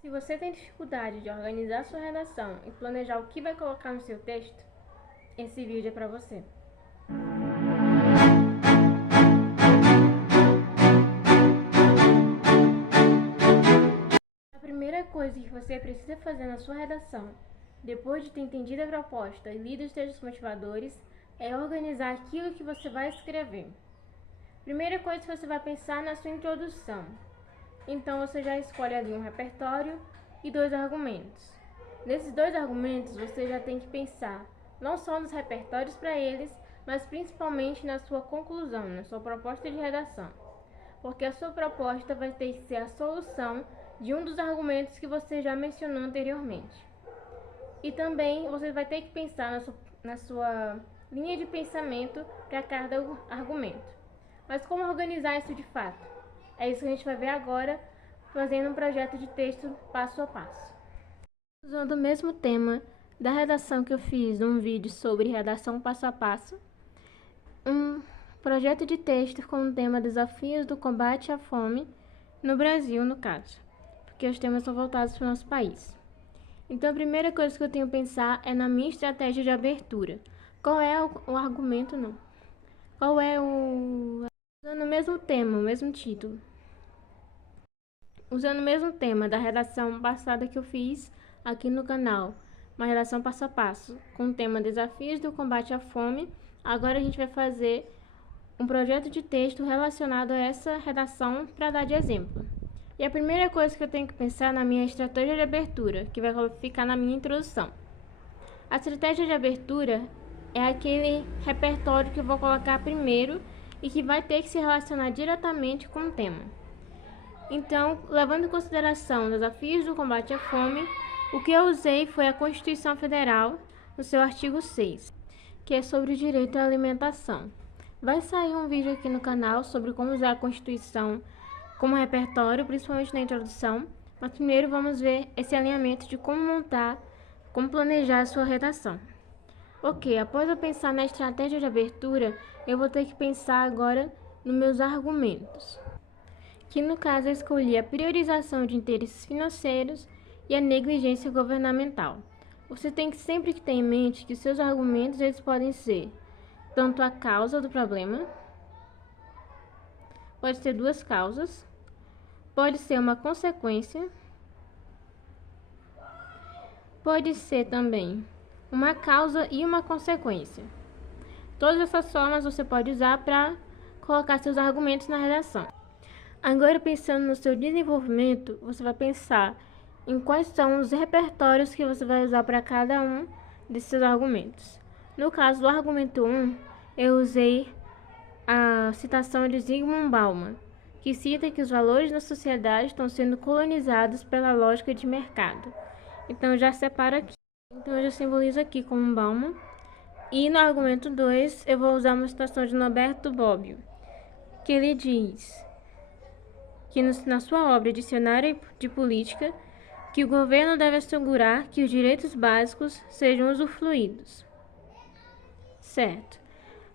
Se você tem dificuldade de organizar sua redação e planejar o que vai colocar no seu texto, esse vídeo é para você. A primeira coisa que você precisa fazer na sua redação, depois de ter entendido a proposta e lido os textos motivadores, é organizar aquilo que você vai escrever. Primeira coisa que você vai pensar na sua introdução. Então você já escolhe ali um repertório e 2 argumentos. Nesses 2 argumentos você já tem que pensar não só nos repertórios para eles, mas principalmente na sua conclusão, na sua proposta de redação. Porque a sua proposta vai ter que ser a solução de um dos argumentos que você já mencionou anteriormente. E também você vai ter que pensar na sua linha de pensamento para cada argumento. Mas como organizar isso de fato? É isso que a gente vai ver agora, fazendo um projeto de texto passo a passo. Usando o mesmo tema da redação que eu fiz num vídeo sobre redação passo a passo, um projeto de texto com o tema Desafios do combate à fome no Brasil, no caso, porque os temas são voltados para o nosso país. Então a primeira coisa que eu tenho que pensar é na minha estratégia de abertura. Qual é o argumento, não? Qual é o... Usando o mesmo tema, o mesmo título. Usando o mesmo tema da redação passada que eu fiz aqui no canal, uma redação passo a passo, com o tema Desafios do combate à fome, agora a gente vai fazer um projeto de texto relacionado a essa redação para dar de exemplo. E a primeira coisa que eu tenho que pensar é na minha estratégia de abertura, que vai ficar na minha introdução. A estratégia de abertura é aquele repertório que eu vou colocar primeiro e que vai ter que se relacionar diretamente com o tema. Então, levando em consideração os desafios do combate à fome, o que eu usei foi a Constituição Federal, no seu artigo 6, que é sobre o direito à alimentação. Vai sair um vídeo aqui no canal sobre como usar a Constituição como repertório, principalmente na introdução, mas primeiro vamos ver esse alinhamento de como montar, como planejar a sua redação. Ok, após eu pensar na estratégia de abertura, eu vou ter que pensar agora nos meus argumentos, que no caso eu escolhi a priorização de interesses financeiros e a negligência governamental. Você tem que sempre ter em mente que seus argumentos eles podem ser tanto a causa do problema, pode ser 2 causas, pode ser uma consequência, pode ser também uma causa e uma consequência. Todas essas formas você pode usar para colocar seus argumentos na redação. Agora, pensando no seu desenvolvimento, você vai pensar em quais são os repertórios que você vai usar para cada um desses seus argumentos. No caso do argumento 1, eu usei a citação de Zygmunt Bauman, que cita que os valores da sociedade estão sendo colonizados pela lógica de mercado. Então, eu já separo aqui. Então, eu já simbolizo aqui como Bauman. E no argumento 2, eu vou usar uma citação de Norberto Bobbio, que ele diz que na sua obra Dicionário de Política, que o governo deve assegurar que os direitos básicos sejam usufruídos. Certo.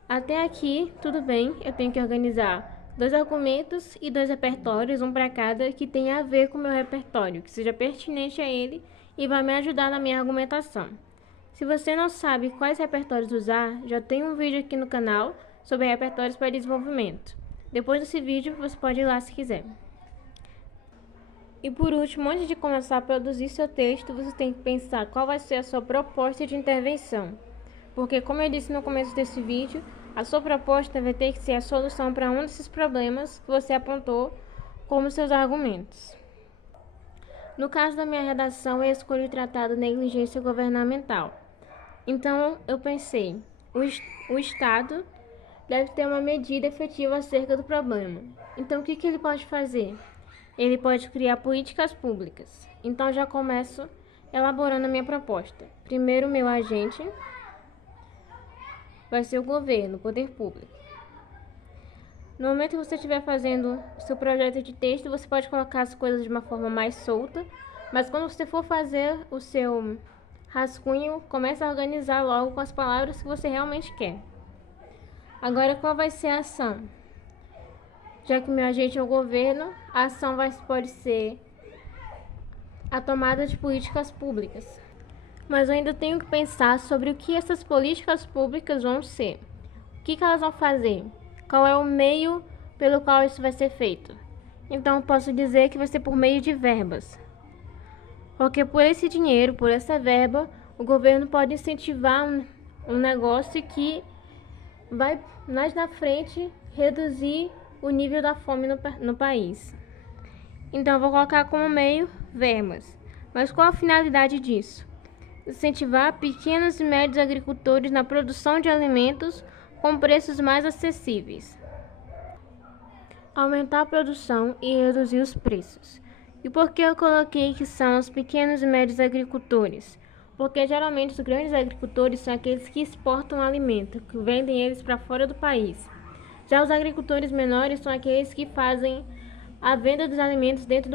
Até aqui, tudo bem, eu tenho que organizar 2 argumentos e 2 repertórios, um para cada, que tenha a ver com o meu repertório, que seja pertinente a ele e vai me ajudar na minha argumentação. Se você não sabe quais repertórios usar, já tem um vídeo aqui no canal sobre repertórios para desenvolvimento. Depois desse vídeo, você pode ir lá se quiser. E por último, antes de começar a produzir seu texto, você tem que pensar qual vai ser a sua proposta de intervenção. Porque, como eu disse no começo desse vídeo, a sua proposta vai ter que ser a solução para um desses problemas que você apontou como seus argumentos. No caso da minha redação, eu escolhi o tratado negligência governamental. Então, eu pensei, o Estado deve ter uma medida efetiva acerca do problema. Então, o que ele pode fazer? Ele pode criar políticas públicas. Então, já começo elaborando a minha proposta. Primeiro, meu agente vai ser o governo, o poder público. No momento que você estiver fazendo o seu projeto de texto, você pode colocar as coisas de uma forma mais solta, mas quando você for fazer o seu rascunho, comece a organizar logo com as palavras que você realmente quer. Agora, qual vai ser a ação? Já que o meu agente é o governo, a ação pode ser a tomada de políticas públicas. Mas eu ainda tenho que pensar sobre o que essas políticas públicas vão ser. O que elas vão fazer? Qual é o meio pelo qual isso vai ser feito? Então, eu posso dizer que vai ser por meio de verbas. Porque por esse dinheiro, por essa verba, o governo pode incentivar um negócio que vai, mais na frente, reduzir o nível da fome no país. Então, eu vou colocar como meio verbas. Mas qual a finalidade disso? Incentivar pequenos e médios agricultores na produção de alimentos com preços mais acessíveis. Aumentar a produção e reduzir os preços. E por que eu coloquei que são os pequenos e médios agricultores? Porque geralmente os grandes agricultores são aqueles que exportam alimento, que vendem eles para fora do país. Já os agricultores menores são aqueles que fazem a venda dos alimentos dentro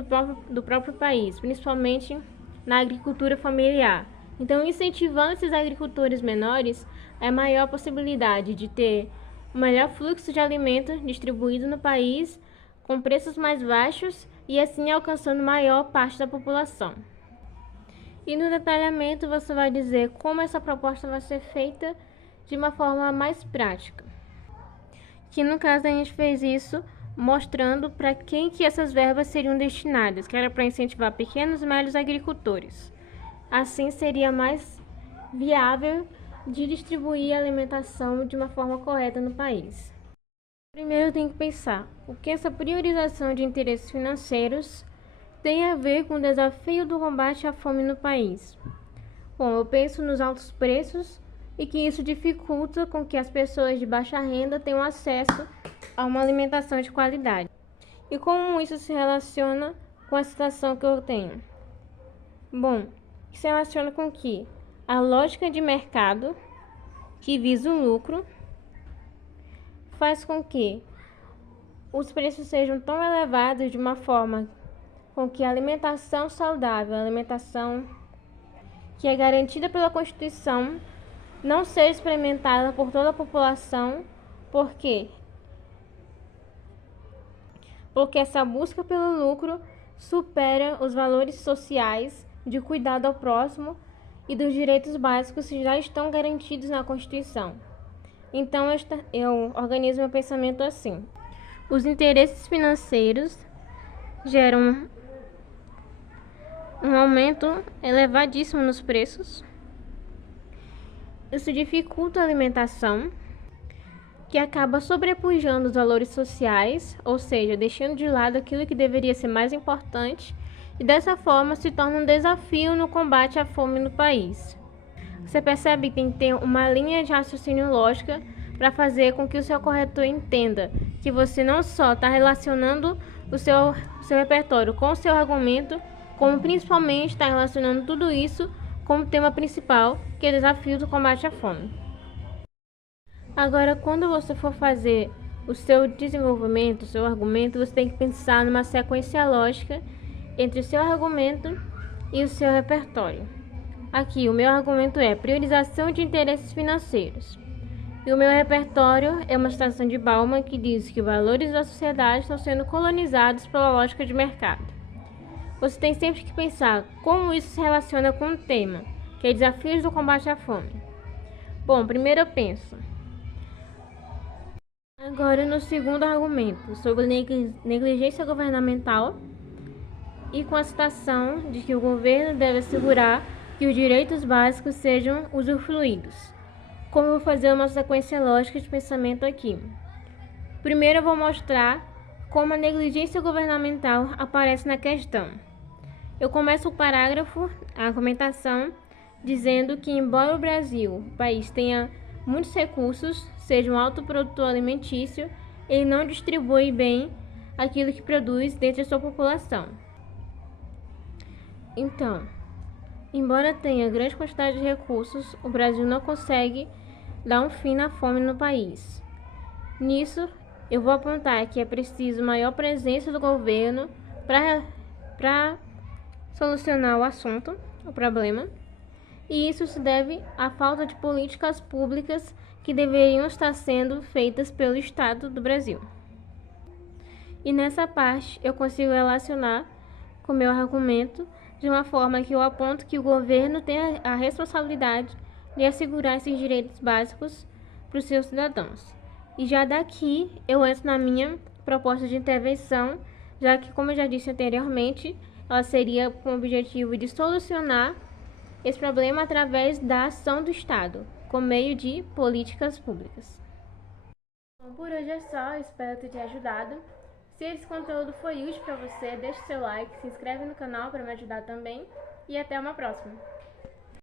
do próprio país, principalmente na agricultura familiar. Então, incentivando esses agricultores menores, é maior a possibilidade de ter um melhor fluxo de alimento distribuído no país com preços mais baixos e assim alcançando maior parte da população. E no detalhamento você vai dizer como essa proposta vai ser feita de uma forma mais prática. Que no caso a gente fez isso mostrando para quem que essas verbas seriam destinadas, que era para incentivar pequenos e médios agricultores. Assim seria mais viável de distribuir a alimentação de uma forma correta no país. Primeiro tem que pensar o que essa priorização de interesses financeiros tem a ver com o desafio do combate à fome no país. Bom, eu penso nos altos preços e que isso dificulta com que as pessoas de baixa renda tenham acesso a uma alimentação de qualidade. E como isso se relaciona com a situação que eu tenho? Bom, se relaciona com que a lógica de mercado que visa o lucro faz com que os preços sejam tão elevados de uma forma com que a alimentação saudável, a alimentação que é garantida pela Constituição, não seja experimentada por toda a população. Por quê? Porque essa busca pelo lucro supera os valores sociais de cuidado ao próximo e dos direitos básicos que já estão garantidos na Constituição. Então, eu organizo meu pensamento assim. Os interesses financeiros geram um aumento elevadíssimo nos preços. Isso dificulta a alimentação, que acaba sobrepujando os valores sociais, ou seja, deixando de lado aquilo que deveria ser mais importante, e dessa forma se torna um desafio no combate à fome no país. Você percebe que tem que ter uma linha de raciocínio lógica para fazer com que o seu corretor entenda que você não só está relacionando o seu repertório com o seu argumento, como principalmente está relacionando tudo isso com o tema principal, que é o desafio do combate à fome. Agora, quando você for fazer o seu desenvolvimento, o seu argumento, você tem que pensar numa sequência lógica entre o seu argumento e o seu repertório. Aqui, o meu argumento é priorização de interesses financeiros. E o meu repertório é uma citação de Bauman que diz que os valores da sociedade estão sendo colonizados pela lógica de mercado. Você tem sempre que pensar como isso se relaciona com o tema, que é desafios do combate à fome. Bom, primeiro eu penso. Agora no segundo argumento, sobre negligência governamental e com a citação de que o governo deve assegurar que os direitos básicos sejam usufruídos. Como eu vou fazer uma sequência lógica de pensamento aqui? Primeiro eu vou mostrar como a negligência governamental aparece na questão. Eu começo o parágrafo, a argumentação, dizendo que embora o Brasil, o país, tenha muitos recursos, seja um alto produtor alimentício, ele não distribui bem aquilo que produz dentro da sua população. Então, embora tenha grande quantidade de recursos, o Brasil não consegue dar um fim na fome no país. Nisso, eu vou apontar que é preciso maior presença do governo para solucionar o assunto, o problema, e isso se deve à falta de políticas públicas que deveriam estar sendo feitas pelo Estado do Brasil. E nessa parte eu consigo relacionar com o meu argumento de uma forma que eu aponto que o governo tem a responsabilidade de assegurar esses direitos básicos para os seus cidadãos. E já daqui eu entro na minha proposta de intervenção, já que, como eu já disse anteriormente, ela seria com o objetivo de solucionar esse problema através da ação do Estado, por meio de políticas públicas. Bom, por hoje é só, espero ter te ajudado. Se esse conteúdo foi útil para você, deixe seu like, se inscreve no canal para me ajudar também e até uma próxima!